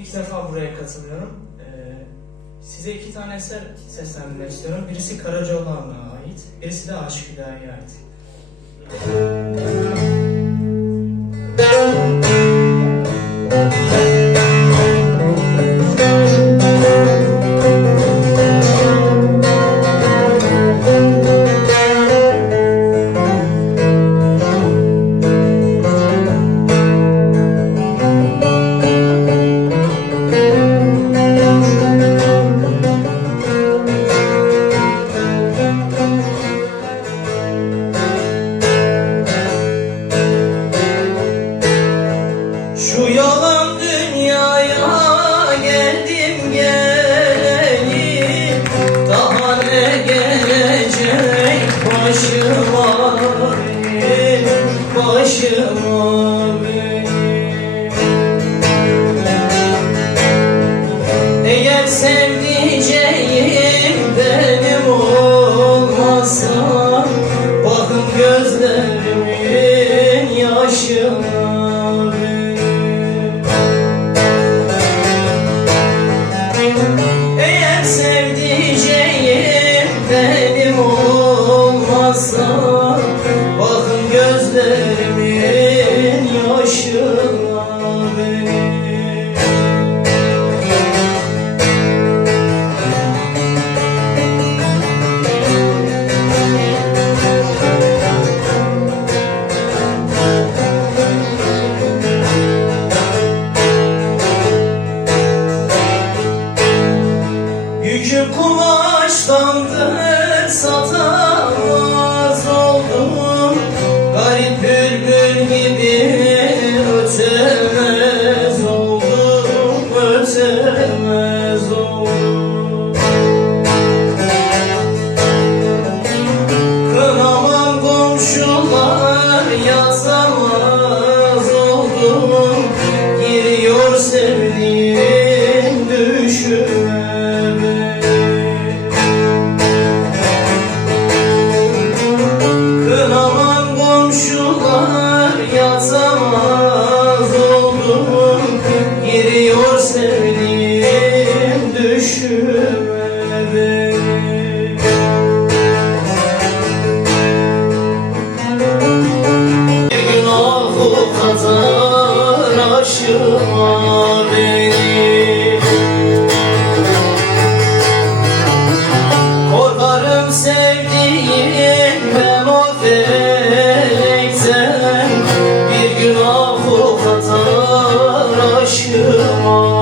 ilk defa buraya katılıyorum. Ee, size iki tane eser seslendirmek istiyorum. Birisi Karacaoğlan'a ait, birisi de Aşık Hüdayi'ye ait. Başıma Eğer sevdiceğim benim olmasa Bakın gözlerimin yaşına Eğer sevdiceğim benim olmasa Bakın gözlerimin yaşına benim Bir günahı kadar aşıma beni. Korkarım sevdiğim ben o felekten Bir günahı kadar aşıma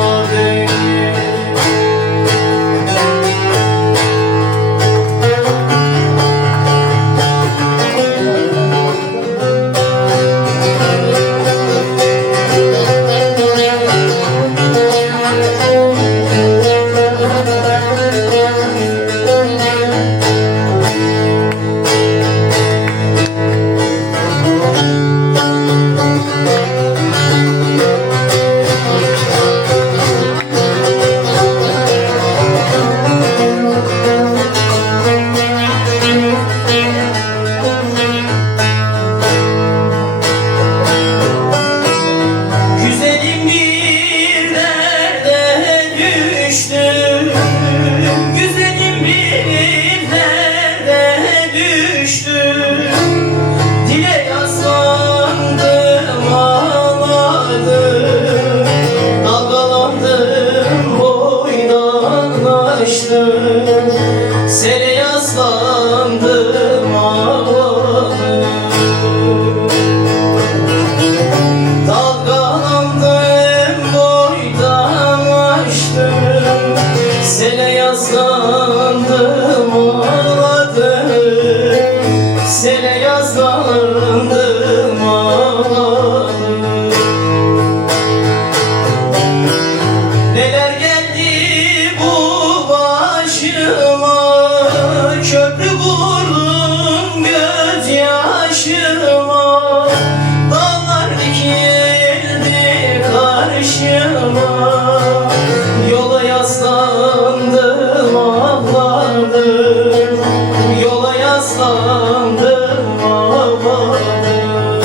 sandım amanım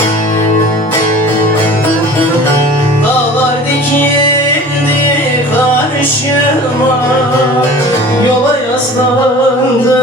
Dağlar karşıma Yola yaslandım.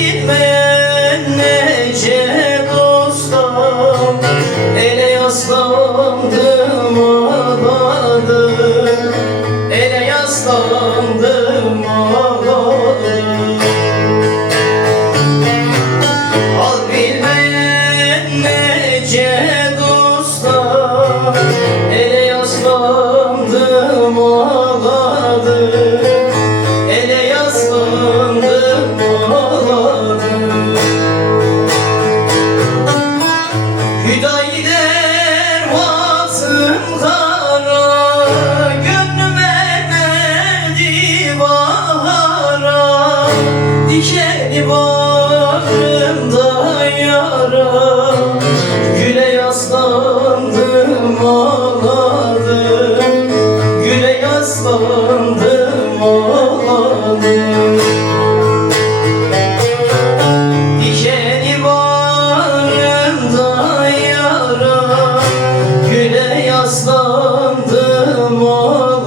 it may. Dikeni bahara Dikeni bağrımda yara. Güle yaslandım ağladım. Güle yaslandım ağladım. Dikeni bağrımda yara. Güle yaslandım ağladım.